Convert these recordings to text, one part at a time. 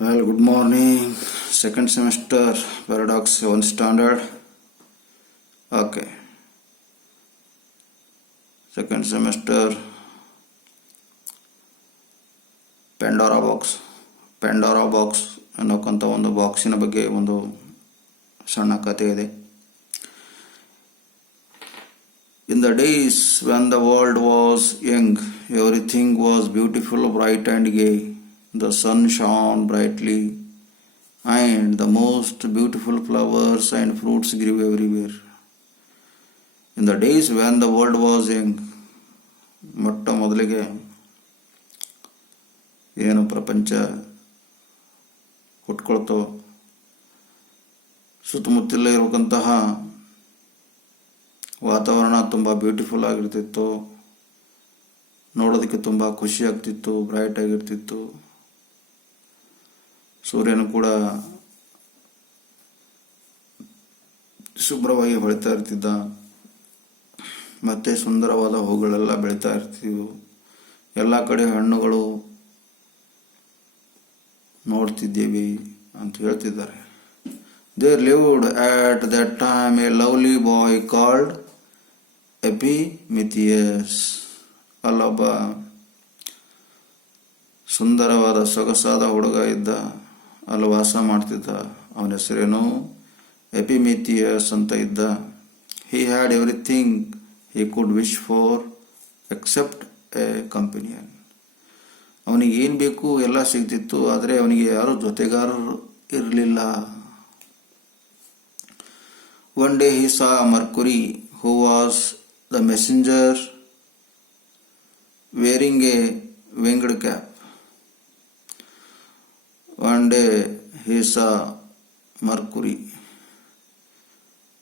Well, good morning. Second semester, Paradox 1 standard. Okay. Second semester, Pandora box ಅನ್ನೋಕ್ಕಂಥ ಒಂದು ಬಾಕ್ಸಿನ ಬಗ್ಗೆ ಒಂದು ಸಣ್ಣ ಕಥೆ ಇದೆ. In the days when the world was young, everything was beautiful, bright and gay. The sun shone brightly, and the most beautiful flowers and fruits grew everywhere. In the days when the world was young, ಮೊಟ್ಟ ಮೊದಲಿಗೆ ಏನು ಪ್ರಪಂಚ ಹುಟ್ಕೊಳ್ತೋ, ಸುತ್ತಮುತ್ತಲ ಇರಬೇಕಂತಹ ವಾತಾವರಣ ತುಂಬ beautiful ಆಗಿರ್ತಿತ್ತು, ನೋಡೋದಕ್ಕೆ ತುಂಬ ಖುಷಿ ಆಗ್ತಿತ್ತು, ಬ್ರೈಟ್ ಆಗಿರ್ತಿತ್ತು. ಸೂರ್ಯನು ಕೂಡ ಶುಭ್ರವಾಗಿ ಹೊಳಿತಾ ಇರ್ತಿದ್ದ, ಮತ್ತೆ ಸುಂದರವಾದ ಹೂಗಳೆಲ್ಲ ಬೆಳೀತಾ ಇರ್ತಿದ್ವು. ಎಲ್ಲ ಕಡೆ ಹಣ್ಣುಗಳು ನೋಡ್ತಿದ್ದೀವಿ ಅಂತ ಹೇಳ್ತಿದ್ದಾರೆ. There lived at that time a lovely boy called Epimetheus. ಅಲ್ಲೊಬ್ಬ ಸುಂದರವಾದ ಸೊಗಸಾದ ಹುಡುಗ ಇದ್ದ, ಅಲ್ಲಿ ವಾಸ ಮಾಡ್ತಿದ್ದ. ಅವನ ಹೆಸರೇನು ಎಪಿಮಿಥಿಯಸ್ ಅಂತ ಇದ್ದ. He had everything he could wish for except a companion. ಅವನಿಗೆ ಏನು ಬೇಕು ಎಲ್ಲ ಸಿಗ್ತಿತ್ತು, ಆದರೆ ಅವನಿಗೆ ಯಾರು ಜೊತೆಗಾರರು ಇರಲಿಲ್ಲ. One day he saw Mercury, who was the messenger, wearing a winged cap. One day he saw Mercury.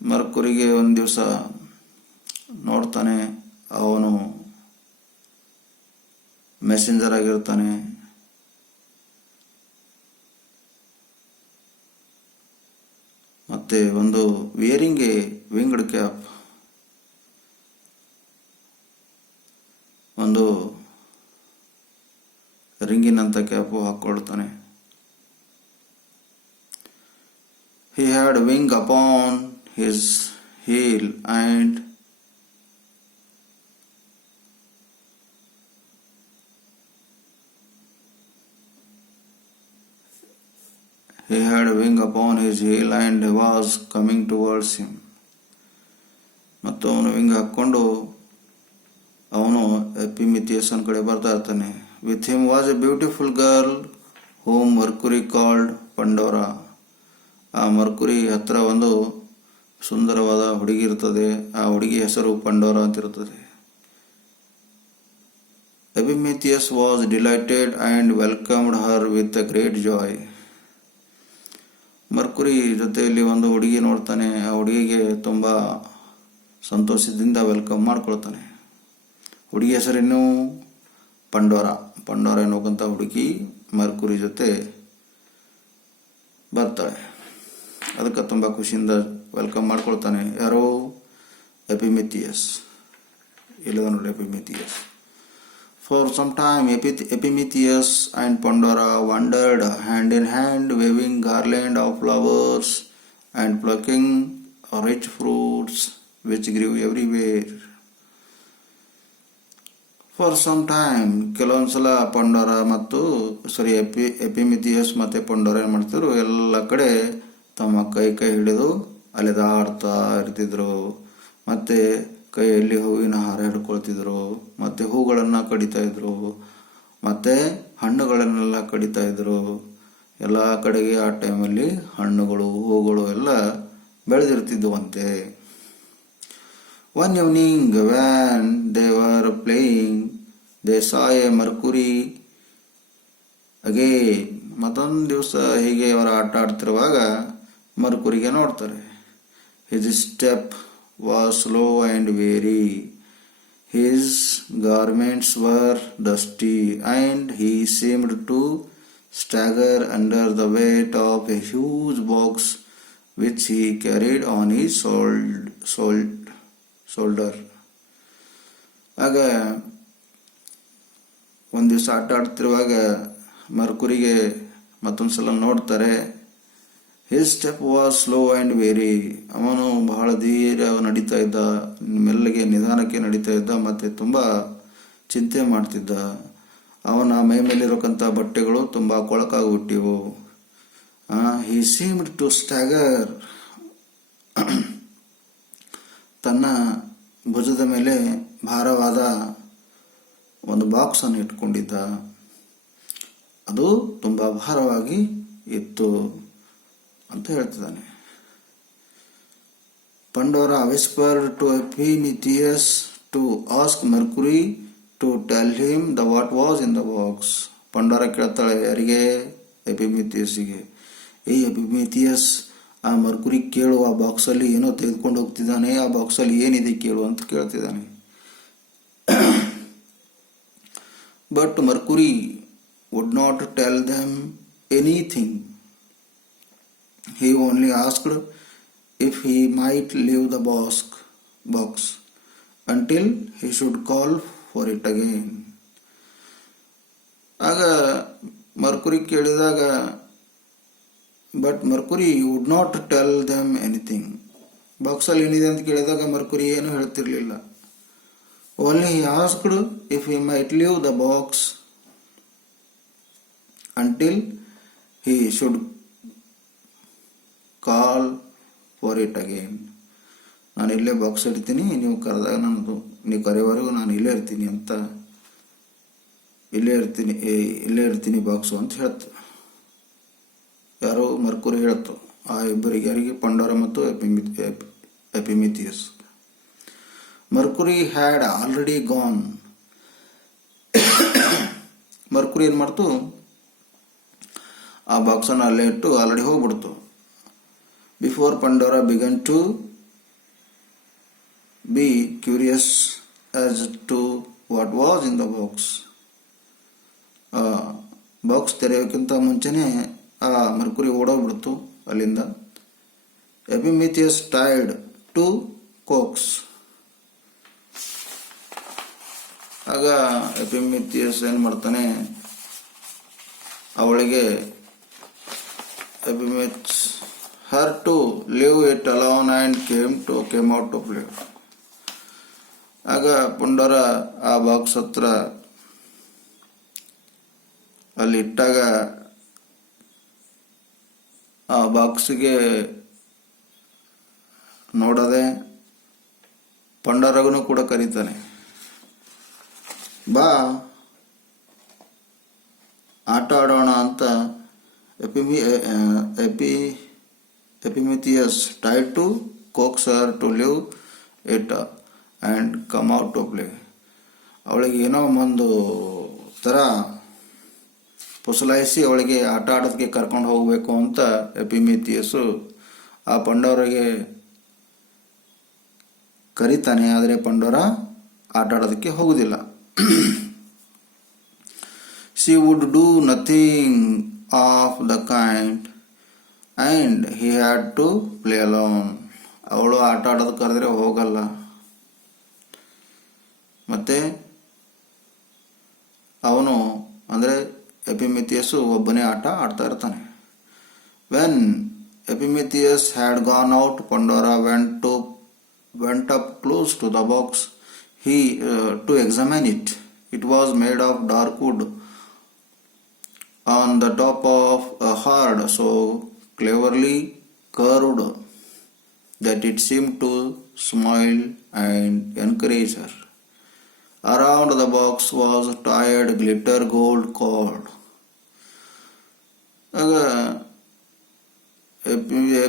ಮರ್ಕುರಿಗೆ ಒಂದು ದಿವಸ ನೋಡ್ತಾನೆ, ಅವನು ಮೆಸೆಂಜರ್ ಆಗಿರ್ತಾನೆ. ಮತ್ತೆ ಒಂದು ವೇರಿಂಗ್ ಎ ವಿಂಗ್ಡ್ ಕ್ಯಾಪ್, ಒಂದು ರಿಂಗಿನಂತ cap ಹಾಕೊಳ್ತಾನೆ. He had wing upon his heel and was coming towards him. ಮತ್ತು ಅವನು ವಿಂಗ್ ಹಾಕ್ಕೊಂಡು ಅವನು ಎಪಿಮಿಥಿಯಸ್ನ ಕಡೆ ಬರ್ತಾ ಇರ್ತಾನೆ. With him was a beautiful girl whom Mercury called Pandora. ಆ ಮರ್ಕುರಿ ಹತ್ರ ಒಂದು ಸುಂದರವಾದ ಹುಡುಗಿ ಇರ್ತದೆ. ಆ ಹುಡುಗಿ ಹೆಸರು Pandora ಅಂತಿರ್ತದೆ. Epimetheus was delighted and welcomed her with a great joy. Mercury ಜೊತೆಯಲ್ಲಿ ಒಂದು ಹುಡುಗಿ ನೋಡ್ತಾನೆ. ಆ ಹುಡುಗಿಗೆ ತುಂಬ ಸಂತೋಷದಿಂದ ವೆಲ್ಕಮ್ ಮಾಡ್ಕೊಳ್ತಾನೆ. ಹುಡುಗಿ ಹೆಸರೇನು ಪಂಡೋರಾ. ಪಂಡೋರಾ ಎನ್ನುವಂಥ ಹುಡುಗಿ ಮರ್ಕುರಿ ಜೊತೆ ಬರ್ತಾಳೆ. ಅದಕ್ಕೆ ತುಂಬ ಖುಷಿಯಿಂದ ವೆಲ್ಕಮ್ ಮಾಡ್ಕೊಳ್ತಾನೆ. ಯಾರೋ ಎಪಿಮಿಥಿಯಸ್. ಇಲ್ಲದ ನೋಡಿ ಎಪಿಮಿಥಿಯಸ್. For some time Epimetheus and Pandora wandered hand in hand, waving garland of flowers and plucking rich fruits which grew everywhere. For some time, ಕೆಲವೊಂದ್ಸಲ ಪಂಡೋರಾ ಮತ್ತು ಎಪಿಮಿಥಿಯಸ್ ಮತ್ತು ಪಂಡೋರಾ ಏನು ಮಾಡ್ತಿದ್ರು, ಎಲ್ಲ ಕಡೆ ತಮ್ಮ ಕೈ ಹಿಡಿದು ಅಲೆದಾಡ್ತಾ ಇರ್ತಿದ್ರು. ಮತ್ತೆ ಕೈಯಲ್ಲಿ ಹೂವಿನ ಹಾರ ಹಿಡ್ಕೊಳ್ತಿದ್ರು, ಮತ್ತೆ ಹೂಗಳನ್ನು ಕಡಿತಾ ಇದ್ರು, ಮತ್ತೆ ಹಣ್ಣುಗಳನ್ನೆಲ್ಲ ಕಡಿತಾ ಇದ್ರು. ಎಲ್ಲ ಕಡೆಗೆ ಆ ಟೈಮಲ್ಲಿ ಹಣ್ಣುಗಳು ಹೂಗಳು ಎಲ್ಲ ಬೆಳೆದಿರ್ತಿದ್ವಂತೆ. One evening when they were playing, they saw a Mercury again. ಮತ್ತೊಂದು ದಿವಸ ಹೀಗೆ ಅವರ ಆಟ ಆಡ್ತಿರುವಾಗ ಮರ್ಕುರಿಗೆ ನೋಡ್ತಾರೆ. His step was slow and weary. His garments were dusty, and he seemed to stagger under the weight of a huge box which he carried on his shoulder. ಆಗ ಒಂದು ದಿವಸ ಆಟ ಆಡ್ತಿರುವಾಗ ಮರ್ಕುರಿಗೆ ಮತ್ತೊಂದ್ಸಲ ನೋಡ್ತಾರೆ. His step was slow and very. ಅವನು ಬಹಳ ಧೀರ ನಡೀತಾ ಇದ್ದ, ಮೆಲ್ಲಗೆ ನಿಧಾನಕ್ಕೆ ನಡೀತಾ ಇದ್ದ, ಮತ್ತು ತುಂಬ ಚಿಂತೆ ಮಾಡ್ತಿದ್ದ. ಅವನ ಮೈ ಮೇಲಿರತಕ್ಕಂಥ ಬಟ್ಟೆಗಳು ತುಂಬ ಕೊಳಕಾಗ್ಬಿಟ್ಟಿವು. ಹಿ ಸೀಮ್ಡ್ ಟು ಸ್ಟ್ಯಾಗರ್. ತನ್ನ ಭುಜದ ಮೇಲೆ ಭಾರವಾದ ಒಂದು ಬಾಕ್ಸನ್ನು ಇಟ್ಕೊಂಡಿದ್ದ. ಅದು ತುಂಬ ಭಾರವಾಗಿ ಇತ್ತು ಅಂತ ಹೇಳ್ತಿದ್ದಾನೆ. Pandora whispered to Epimetheus to ask Mercury to tell him what was in the box. ಪಂಡೋರ ಕೇಳ್ತಾಳೆ, ಯಾರಿಗೆ? ಎಪಿಮಿಥಿಯಸ್ಸಿಗೆ. ಎಪಿಮಿಥಿಯಸ್, ಆ ಮರ್ಕುರಿ ಕೇಳು, ಆ ಬಾಕ್ಸಲ್ಲಿ ಏನೋ ತೆಗೆದುಕೊಂಡು ಹೋಗ್ತಿದ್ದಾನೆ, ಆ ಬಾಕ್ಸಲ್ಲಿ ಏನಿದೆ ಕೇಳು ಅಂತ ಕೇಳ್ತಿದ್ದಾನೆ. But Mercury would not tell them anything. He only asked if he might leave the box until he should call for it again. ಆಗ ಮರ್ಕುರಿ ಕೇಳಿದಾಗ, but Mercury would not tell them anything. ಬಾಕ್ಸಲ್ಲಿ ಏನಿದೆ ಅಂತ ಕೇಳಿದಾಗ Mercury ಏನು ಹೇಳ್ತಿರ್ಲಿಲ್ಲ. Only he asked if he might leave the box until he should call for it again. ನಾನು ಇಲ್ಲೇ ಬಾಕ್ಸ್ ಇಡ್ತೀನಿ, ನೀವು ಕರೆದಾಗ ನೀವು ಕರೆಯವರೆಗೂ ನಾನು ಇಲ್ಲೇ ಇರ್ತೀನಿ ಅಂತ, ಇಲ್ಲೇ ಇರ್ತೀನಿ ಬಾಕ್ಸು ಅಂತ ಹೇಳ್ತು. ಯಾರೋ ಮರ್ಕುರಿ ಹೇಳ್ತು ಆ ಇಬ್ಬರಿಗೆ, ಯಾರಿಗೆ? ಪಂಡೋರ ಮತ್ತು Epimetheus. Mercury had already gone. Mercury ಏನು ಮಾಡ್ತು, ಆ ಬಾಕ್ಸನ್ನು ಅಲ್ಲೇ ಇಟ್ಟು ಆಲ್ರೆಡಿ ಹೋಗ್ಬಿಡ್ತು. Before Pandora began to be curious as to what was in the box. Box ತೆರೆಯೋಕ್ಕಿಂತ ಮುಂಚೆನೆ ಆ ಮರ್ಕುರಿ ಓಡೋಗ್ಬಿಡ್ತು ಅಲ್ಲಿಂದ. ಎಪಿಮಿಥಿಯಸ್ tried to coax. ಆಗ ಎಪಿಮಿಥಿಯಸ್ ಏನು ಮಾಡ್ತಾನೆ, ಅವಳಿಗೆ her to leave it alone and came out to play. ಆಗ ಪಂಡೋರ ಆ ಬಾಕ್ಸ್ ಹತ್ರ ಅಲ್ಲಿ ಇಟ್ಟಾಗ ಆ ಬಾಕ್ಸಿಗೆ ನೋಡದೆ ಪಂಡೋರಗೂ ಕೂಡ ಕರೀತಾನೆ, ಬಾ ಆಟ ಆಡೋಣ ಅಂತ. Epimetheus tried to coax her to leave it and come out to play. ಅವಳಿಗೆ ಏನೋ ಒಂದು ಥರ ಪುಸಲಾಯಿಸಿ ಅವಳಿಗೆ ಆಟ ಆಡೋದಕ್ಕೆ ಕರ್ಕೊಂಡು ಹೋಗಬೇಕು ಅಂತ ಎಪಿಮಿಥಿಯಸ್ಸು ಆ ಪಂಡೋರಿಗೆ ಕರೀತಾನೆ. ಆದರೆ ಪಂಡೋರ ಆಟ ಆಡೋದಕ್ಕೆ ಹೋಗುವುದಿಲ್ಲ. She would do nothing of the kind and he had to play alone. ಅವಳು ಆಟ ಆಡೋದು ಕರೆದ್ರೆ ಹೋಗಲ್ಲ. ಮತ್ತೆ ಅವನು ಅಂದರೆ ಎಪಿಮಿಥಿಯಸ್ಸು ಒಬ್ಬನೇ ಆಟ ಆಡ್ತಾ ಇರ್ತಾನೆ. When Epimetheus had gone out, Pandora went up close to the box to examine it. It was made of dark wood on the top of a hard, so cleverly curved that it seemed to smile and encourage her. Around the box was tied glitter gold cord. ಆಗ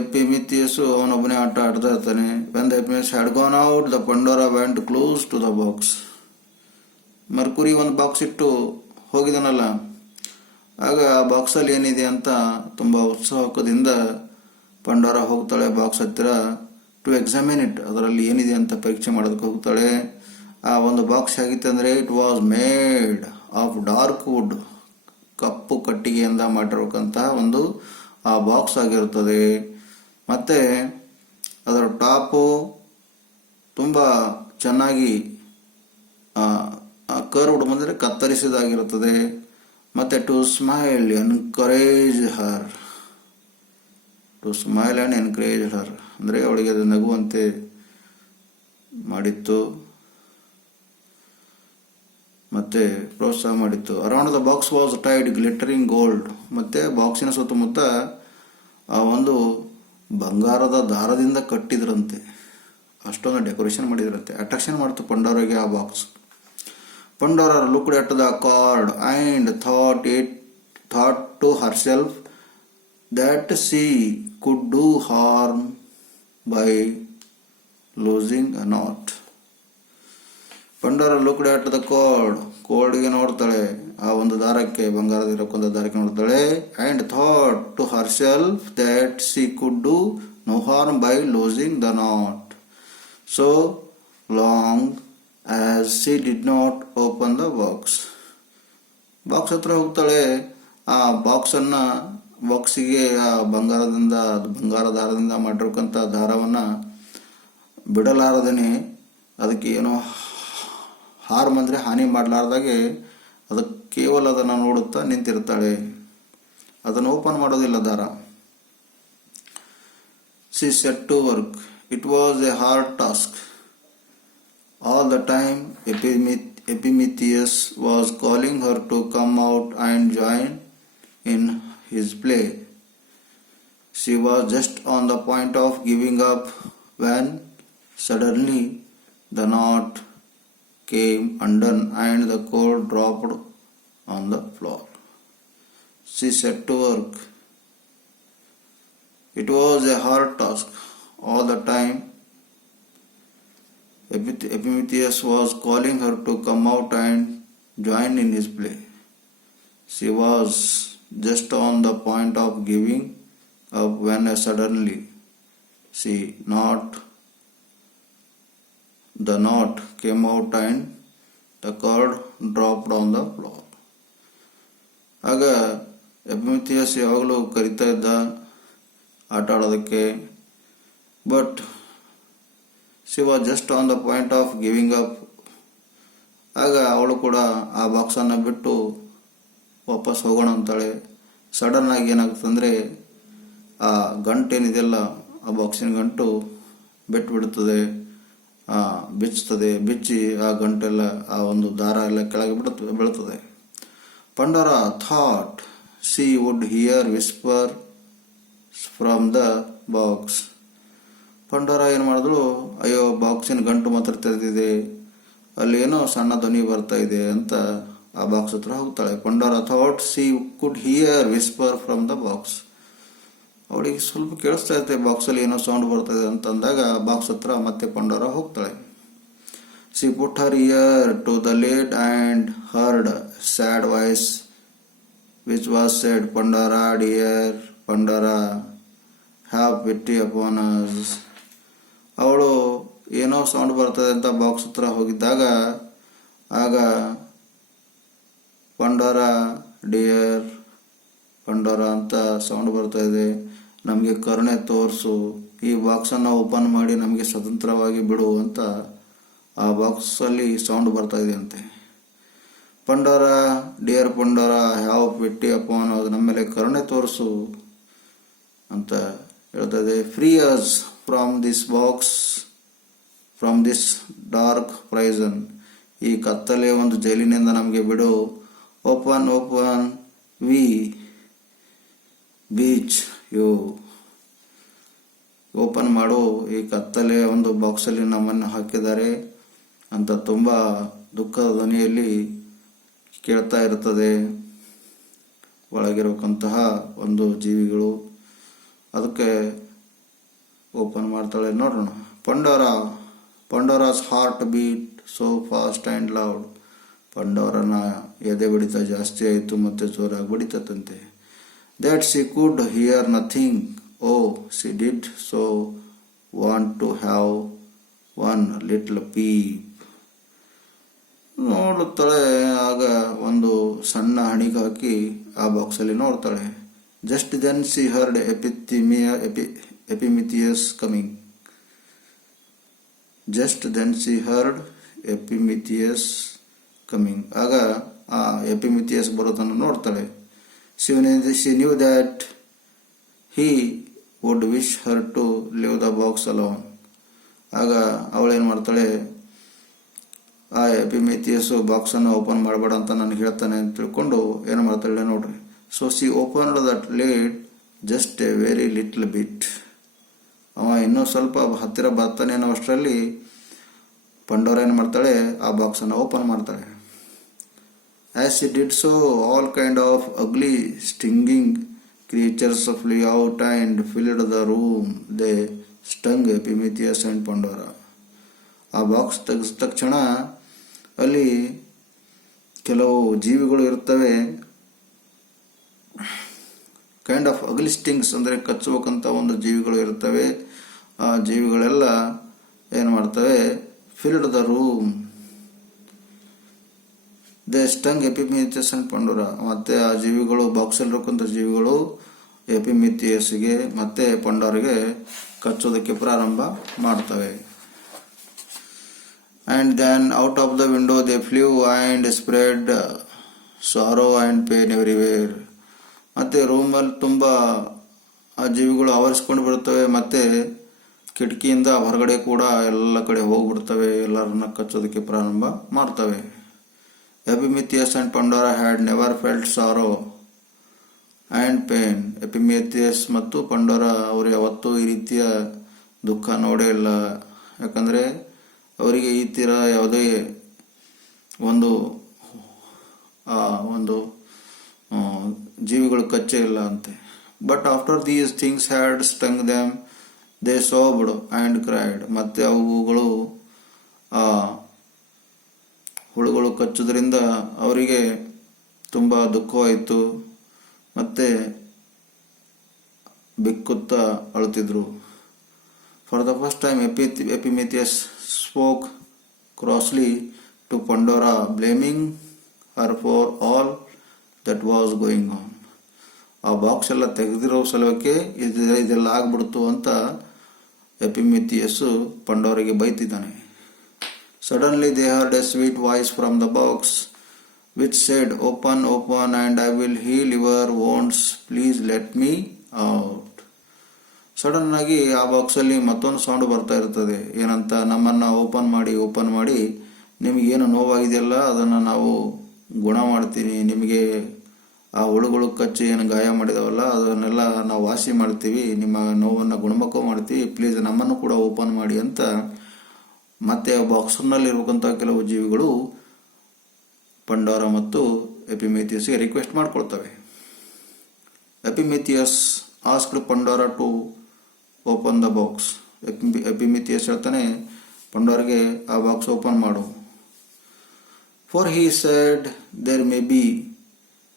ಎಪಿಮಿಥಿಯಸ್ಸು ಅವನೊಬ್ಬನೇ ಆಟ ಆಡ್ತಾ ಇರ್ತಾನೆ. when the Epimetheus had gone out, the Pandora went close to the box. Mercury ಒಂದು box ಇಟ್ಟು ಹೋಗಿದನಲ್ಲ, ಆಗ ಆ ಬಾಕ್ಸಲ್ಲಿ ಏನಿದೆ ಅಂತ ತುಂಬ ಉತ್ಸಾಹದಿಂದ ಪಂಡೋರ ಹೋಗ್ತಾಳೆ ಬಾಕ್ಸ್ ಹತ್ತಿರ. ಟು ಎಕ್ಸಾಮಿನ್ ಇಟ್, ಅದರಲ್ಲಿ ಏನಿದೆ ಅಂತ ಪರೀಕ್ಷೆ ಮಾಡೋದಕ್ಕೆ ಹೋಗ್ತಾಳೆ. ಆ ಒಂದು ಬಾಕ್ಸ್ ಹೇಗಿತ್ತು ಅಂದರೆ, it was made of dark wood, ಕಪ್ಪು ಕಟ್ಟಿಗೆಯಿಂದ ಮಾಡಿರಬೇಕಂತಹ ಒಂದು ಆ ಬಾಕ್ಸ್ ಆಗಿರುತ್ತದೆ. ಮತ್ತು ಅದರ ಟಾಪು ತುಂಬ ಚೆನ್ನಾಗಿ ಕರ್ವ್ಡ್ ಅಂದರೆ ಕತ್ತರಿಸಿದಾಗಿರುತ್ತದೆ. ಮತ್ತೆ to smile encourage her. To smile and encourage her ಅಂದರೆ ಅವಳಿಗೆ ಅದು ನಗುವಂತೆ ಮಾಡಿತ್ತು ಮತ್ತೆ ಪ್ರೋತ್ಸಾಹ ಮಾಡಿತ್ತು. Around the box was tied glittering gold. ಮತ್ತೆ ಬಾಕ್ಸಿನ ಸುತ್ತಮುತ್ತ ಆ ಒಂದು ಬಂಗಾರದ ದಾರದಿಂದ ಕಟ್ಟಿದ್ರಂತೆ, ಅಷ್ಟೊಂದು ಡೆಕೋರೇಷನ್ ಮಾಡಿದ್ರಂತೆ. ಅಟ್ರಾಕ್ಷನ್ ಮಾಡ್ತು ಪಂಡೋರಾಗೆ ಆ box. Pandora looked at the card and thought to herself that she could do harm by losing a knot. Pandora looked at the cord. ಕೋಡ್ಗೆ ನೋಡ್ತಾಳೆ, ಆ ಒಂದು ದಾರಕ್ಕೆ, ಬಂಗಾರದ ಇರಕ್ಕೊಂದು ದಾರಕ್ಕೆ ನೋಡ್ತಾಳೆ. And thought to herself that she could do no harm by losing the knot. So long as she did not open the box. Box ಹತ್ರ ಹೋಗ್ತಾಳೆ. ಆ ಬಾಕ್ಸಿಗೆ ಆ ಬಂಗಾರ ದಾರದಿಂದ ಮಾಡಿರ್ತಕ್ಕಂಥ ದಾರವನ್ನು ಬಿಡಲಾರದೇನೆ, ಅದಕ್ಕೆ ಏನೋ ಹಾರ್ಮ್ ಅಂದರೆ ಹಾನಿ ಮಾಡಲಾರ್ದಾಗೆ ಅದಕ್ಕೆ ಕೇವಲ ಅದನ್ನು ನೋಡುತ್ತಾ ನಿಂತಿರ್ತಾಳೆ, ಅದನ್ನು ಓಪನ್ ಮಾಡೋದಿಲ್ಲ ದಾರ. She set to work. It was a hard task. All the time Epimetheus was calling her to come out and join in his play. She was just on the point of giving up when suddenly the knot came undone and the cord dropped on the floor. She set to work. It was a hard task. All the time Epimetheus was calling her to come out and join in his play. She was just on the point of giving up when suddenly the knot came out and the cord dropped on the floor. ಆಗ ಎಪಿಮಿಥಿಯಸ್ ಯಾವಾಗಲೂ ಕರಿತಾ ಇದ್ದ ಆಟ ಆಡೋದಕ್ಕೆ, but she was just on the point of giving up. ಆಗ ಅವಳು ಕೂಡ ಆ ಬಾಕ್ಸನ್ನು ಬಿಟ್ಟು ವಾಪಸ್ ಹೋಗೋಣ ಅಂತಾಳೆ. ಸಡನ್ ಆಗಿ ಏನಾಗ್ತಂದರೆ ಆ ಗಂಟೇನಿದೆಯಲ್ಲ, ಆ ಬಾಕ್ಸಿನ ಗಂಟು ಬಿಟ್ಟುಬಿಡ್ತದೆ, ಬಿಚ್ಚಿ ಆ ಗಂಟೆಲ್ಲ, ಆ ಒಂದು ದಾರ ಎಲ್ಲ ಕೆಳಗೆ ಬೀಳ್ತದೆ. Pandora thought she would hear whisper from the box. ಪಂಡೋರ ಏನು ಮಾಡಿದಳು, ಅಯ್ಯೋ ಬಾಕ್ಸಿನ ಗಂಟು ಮಾತ್ರ ತೆರೆದಿದೆ, ಅಲ್ಲಿ ಏನೋ ಸಣ್ಣ ಧ್ವನಿ ಬರ್ತಾ ಇದೆ ಅಂತ ಆ ಬಾಕ್ಸ್ ಹತ್ರ ಹೋಗ್ತಾಳೆ. Pandora thought she could hear whisper from the box. ಅವಳಿಗೆ ಸ್ವಲ್ಪ ಕೇಳಿಸ್ತಾ ಇರುತ್ತೆ ಬಾಕ್ಸಲ್ಲಿ ಏನೋ ಸೌಂಡ್ ಬರ್ತಾ ಇದೆ ಅಂತಂದಾಗ ಬಾಕ್ಸ್ ಹತ್ರ ಮತ್ತೆ ಪಂಡೋರ ಹೋಗ್ತಾಳೆ. She put her ear to the lid and heard sad voice which was said, Pandora dear Pandora have pity upon us. ಅವಳು ಏನೋ ಸೌಂಡ್ ಬರ್ತದೆ ಅಂತ ಬಾಕ್ಸ್ ಹತ್ರ ಹೋಗಿದ್ದಾಗ ಆಗ ಪಂಡೋರಾ ಡಿಯರ್ ಪಂಡೋರಾ ಅಂತ ಸೌಂಡ್ ಬರ್ತಾ ಇದೆ, ನಮಗೆ ಕರುಣೆ ತೋರಿಸು, ಈ ಬಾಕ್ಸನ್ನು ಓಪನ್ ಮಾಡಿ ನಮಗೆ ಸ್ವತಂತ್ರವಾಗಿ ಬಿಡು ಅಂತ ಆ ಬಾಕ್ಸಲ್ಲಿ ಸೌಂಡ್ ಬರ್ತಾ ಇದೆ ಅಂತೆ. Pandora dear Pandora have pity upon us, ನಮ್ಮ ಮೇಲೆ ಕರುಣೆ ತೋರಿಸು ಅಂತ ಹೇಳ್ತದೆ. Free us from this box, from this dark prison, ಈ ಕತ್ತಲೆ ಒಂದು ಜೈಲಿನಿಂದ ನಮಗೆ ಬಿಡು. Open we beseech you, open ಮಾಡು, ಈ ಕತ್ತಲೆ ಒಂದು ಬಾಕ್ಸಲ್ಲಿ ನಮ್ಮನ್ನು ಹಾಕಿದ್ದಾರೆ ಅಂತ ತುಂಬ ದುಃಖದ ಧ್ವನಿಯಲ್ಲಿ ಕೇಳ್ತಾ ಇರ್ತದೆ ಒಳಗಿರಬೇಕಂತಹ ಒಂದು ಜೀವಿಗಳು. ಅದಕ್ಕೆ ಓಪನ್ ಮಾಡ್ತಾಳೆ. ನೋಡೋಣ. Pandora's heart beat so fast and loud. ಪಂಡೋರನ ಎದೆ ಬಡಿತ ಜಾಸ್ತಿ ಆಯಿತು ಮತ್ತು ಜೋರಾಗಿ ಬಡಿತಂತೆ. That she could hear nothing. Oh she did so want to have one little peep. ನೋಡುತ್ತಾಳೆ, ಆಗ ಒಂದು ಸಣ್ಣ ಹಣಿಗೆ ಹಾಕಿ ಆ ಬಾಕ್ಸಲ್ಲಿ ನೋಡ್ತಾಳೆ. Just then she heard Epimetheus coming. Just then she heard Epimetheus coming. ಆಗ ಆ ಎಪಿಮಿಥಿಯಸ್ ಬರೋದನ್ನು ನೋಡ್ತಾಳೆ. She knew that he would wish her to leave the box alone. ಆಗ ಅವಳೇನು ಮಾಡ್ತಾಳೆ, ಆ ಎಪಿಮಿಥಿಯಸ್ ಬಾಕ್ಸನ್ನು ಓಪನ್ ಮಾಡಬೇಡ ಅಂತ ನನಗೆ ಹೇಳ್ತಾನೆ ಅಂತ ತಿಳ್ಕೊಂಡು ಏನು ಮಾಡ್ತಾಳೆ ನೋಡ್ರಿ. So C opened that lid just A very little bit. ಅವ ಇನ್ನೂ ಸ್ವಲ್ಪ ಹತ್ತಿರ ಬರ್ತಾನೆ ಅನ್ನೋ ಅಷ್ಟರಲ್ಲಿ ಪಂಡೋರ ಏನು ಮಾಡ್ತಾಳೆ, ಆ ಬಾಕ್ಸನ್ನು ಓಪನ್ ಮಾಡ್ತಾಳೆ. As she did so all kind of ugly stinging creatures flew out and filled the room. They stung Epimetheus and Pandora. ಆ ಬಾಕ್ಸ್ ತೆಗೆದ ತಕ್ಷಣ ಅಲ್ಲಿ ಕೆಲವು ಜೀವಿಗಳು ಇರ್ತವೆ, ಕೈಂಡ್ ಆಫ್ ಅಗ್ಲಿ ಸ್ಟಿಂಗ್ಸ್ ಅಂದರೆ ಕಚ್ಚಬೇಕಂತ ಒಂದು ಜೀವಿಗಳು ಇರ್ತವೆ. ಆ ಜೀವಿಗಳೆಲ್ಲ ಏನು ಮಾಡ್ತವೆ, filled the room. They stung Epimetheus and Pandora. ಮತ್ತೆ ಆ ಜೀವಿಗಳು ಬಾಕ್ಸಲ್ಲಿರಕ್ಕಂಥ ಜೀವಿಗಳು ಎಪಿಮಿಥಿಯಸ್ಗೆ ಮತ್ತೆ ಪಂಡೋರಿಗೆ ಕಚ್ಚೋದಕ್ಕೆ ಪ್ರಾರಂಭ ಮಾಡ್ತವೆ. And then out of the window they flew and spread sorrow and pain everywhere. ಮತ್ತು ರೂಮಲ್ಲಿ ತುಂಬ ಆ ಜೀವಿಗಳು ಆವರಿಸ್ಕೊಂಡು ಬಿಡ್ತವೆ, ಮತ್ತು ಕಿಟಕಿಯಿಂದ ಹೊರಗಡೆ ಕೂಡ ಎಲ್ಲ ಕಡೆ ಹೋಗ್ಬಿಡ್ತವೆ, ಎಲ್ಲರನ್ನ ಕಚ್ಚೋದಕ್ಕೆ ಪ್ರಾರಂಭ ಮಾಡ್ತವೆ. Epimetheus and Pandora had never felt sorrow and pain. ಎಪಿಮಿಥಿಯಸ್ ಮತ್ತು ಪಂಡೋರಾ ಅವರು ಯಾವತ್ತೂ ಈ ರೀತಿಯ ದುಃಖ ನೋಡೇ ಇಲ್ಲ. ಯಾಕಂದರೆ ಅವರಿಗೆ ಈ ಥರ ಯಾವುದೇ ಒಂದು ಜೀವಿಗಳು ಕಚ್ಚೇ ಇಲ್ಲ ಅಂತೆ. But after these things had stung them they sobbed and cried. ಮತ್ತು ಅವುಗಳು ಹುಳುಗಳು ಕಚ್ಚೋದ್ರಿಂದ ಅವರಿಗೆ ತುಂಬ ದುಃಖವಾಯಿತು, ಮತ್ತು ಬಿಕ್ಕುತ್ತಾ ಅಳುತ್ತಿದ್ರು. For the first time Epimetheus spoke crossly to Pandora, blaming her for all that was going on. ಆ ಬಾಕ್ಸ್ ಎಲ್ಲ ತೆಗೆದಿರೋ ಸಲುವಾಗಿ ಇದೆಲ್ಲ ಆಗ್ಬಿಡ್ತು ಅಂತ ಎಪಿಮಿಥಿಯಸ್ಸು ಪಂಡೋರಿಗೆ ಬೈತಿದ್ದಾನೆ. Suddenly they heard a sweet voice from the box which said, "Open, open, and I will heal your wounds. Please let me out." Sudden ಆಗಿ ಆ ಬಾಕ್ಸಲ್ಲಿ ಮತ್ತೊಂದು ಸೌಂಡ್ ಬರ್ತಾ ಇರ್ತದೆ. ಏನಂತ, ನಮ್ಮನ್ನು ಓಪನ್ ಮಾಡಿ ನಿಮಗೇನು ನೋವಾಗಿದೆಯಲ್ಲ ಅದನ್ನು ನಾವು ಗುಣ ಮಾಡ್ತೀನಿ, ನಿಮಗೆ ಆ ಹುಳುಗಳು ಕಚ್ಚಿ ಏನು ಗಾಯ ಮಾಡಿದವಲ್ಲ ಅದನ್ನೆಲ್ಲ ನಾವು ವಾಸಿ ಮಾಡ್ತೀವಿ, ನಿಮ್ಮ ನೋವನ್ನು ಗುಣಮುಖ ಮಾಡ್ತೀವಿ, ಪ್ಲೀಸ್ ನಮ್ಮನ್ನು ಕೂಡ ಓಪನ್ ಮಾಡಿ ಅಂತ ಮತ್ತೆ ಆ ಬಾಕ್ಸ್ನಲ್ಲಿರುವಂಥ ಕೆಲವು ಜೀವಿಗಳು ಪಂಡೋರ ಮತ್ತು ಎಪಿಮಿಥಿಯಸ್ಗೆ ರಿಕ್ವೆಸ್ಟ್ ಮಾಡ್ಕೊಳ್ತವೆ. Epimetheus asked Pandora to open the box. Epimetheus ಹೇಳ್ತಾನೆ ಪಂಡೋರಿಗೆ ಆ ಬಾಕ್ಸ್ ಓಪನ್ ಮಾಡು. For he said there may be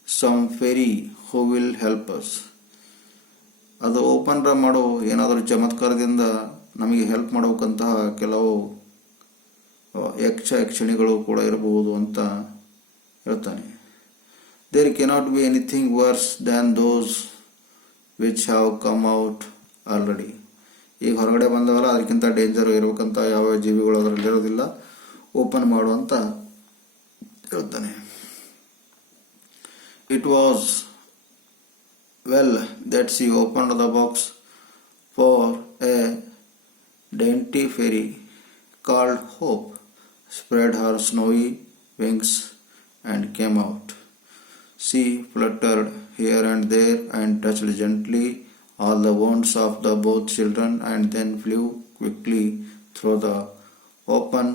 some fairy who will help us. ಅದು ಓಪನ್ ಮಾಡು, ಏನಾದರೂ ಚಮತ್ಕಾರದಿಂದ ನಮಗೆ ಹೆಲ್ಪ್ ಮಾಡೋಕ್ಕಂತಹ ಕೆಲವು ಯಕ್ಷಣಿಗಳು ಕೂಡ ಇರಬಹುದು ಅಂತ ಹೇಳ್ತಾನೆ. There cannot be anything worse than those which have come out already. ಈಗ ಹೊರಗಡೆ ಬಂದವಲ್ಲ ಅದಕ್ಕಿಂತ ಡೇಂಜರ್ ಇರಬೇಕಂತ ಯಾವ ಜೀವಿಗಳು ಅದರಲ್ಲಿರೋದಿಲ್ಲ, ಓಪನ್ ಮಾಡು ಅಂತ ಹೇಳ್ತಾನೆ. It was well that she opened the box, for A dainty fairy called Hope spread her snowy wings and came out. She fluttered here and there and touched gently all the wounds of the both children, and then flew quickly through the open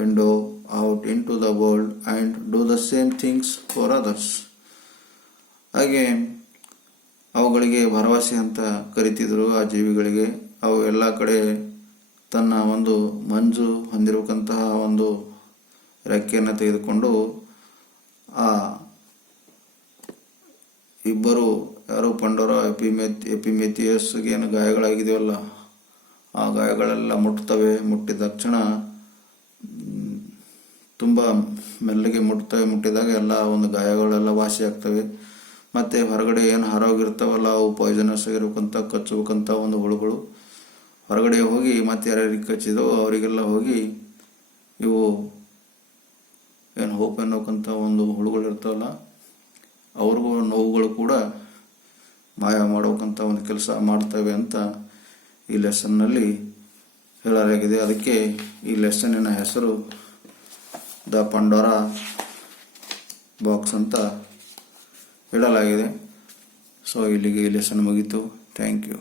window out into the world and do the same things for others. ಹಾಗೆ ಅವುಗಳಿಗೆ ಭರವಸೆ ಅಂತ ಕರಿತಿದ್ರು ಆ ಜೀವಿಗಳಿಗೆ. ಅವು ಎಲ್ಲ ಕಡೆ ತನ್ನ ಒಂದು ಮಂಜು ಹೊಂದಿರಬೇಕಂತಹ ಒಂದು ರೆಕ್ಕೆಯನ್ನು ತೆಗೆದುಕೊಂಡು ಆ ಇಬ್ಬರು ಯಾರು ಪಂಡೋರ ಎಪಿಮಿಥಿಯಸ್ಗೆ ಏನು ಗಾಯಗಳಾಗಿದೆಯಲ್ಲ ಆ ಗಾಯಗಳೆಲ್ಲ ಮುಟ್ಟಿದ ತಕ್ಷಣ ತುಂಬ ಮೆಲ್ಲಗೆ ಮುಟ್ಟಿದಾಗ ಎಲ್ಲ ಒಂದು ಗಾಯಗಳೆಲ್ಲ ವಾಸಿ ಆಗ್ತವೆ. ಮತ್ತು ಹೊರಗಡೆ ಏನು ಹಾರೋಗಿರ್ತಾವಲ್ಲ ಅವು ಪಾಯ್ಸನಸ್ ಆಗಿರ್ಬೇಕಂತ ಕಚ್ಚಬೇಕಂತ ಒಂದು ಹುಳುಗಳು ಹೊರಗಡೆ ಹೋಗಿ ಮತ್ತೆ ಯಾರ್ಯಾರಿಗೆ ಕಚ್ಚಿದೋ ಅವರಿಗೆಲ್ಲ ಹೋಗಿ ಇವು ಏನು ಹೋಪ್ ಅನ್ನೋಕ್ಕಂಥ ಒಂದು ಹುಳುಗಳು ಇರ್ತಾವಲ್ಲ, ಅವ್ರಿಗೂ ನೋವುಗಳು ಕೂಡ ಮಾಯ ಮಾಡೋಕ್ಕಂಥ ಒಂದು ಕೆಲಸ ಮಾಡ್ತವೆ ಅಂತ ಈ ಲೆಸನ್ನಲ್ಲಿ ಹೇಳಲಾಗಿದೆ. ಅದಕ್ಕೆ ಈ ಲೆಸನ್ನಿನ ಹೆಸರು ದ ಪಂಡೋರಾ ಬಾಕ್ಸ್ ಅಂತ ಹೇಳಲಾಗಿದೆ. ಸೊ ಇಲ್ಲಿಗೆ ಈ ಲೆಸನ್ ಮುಗೀತು. Thank you.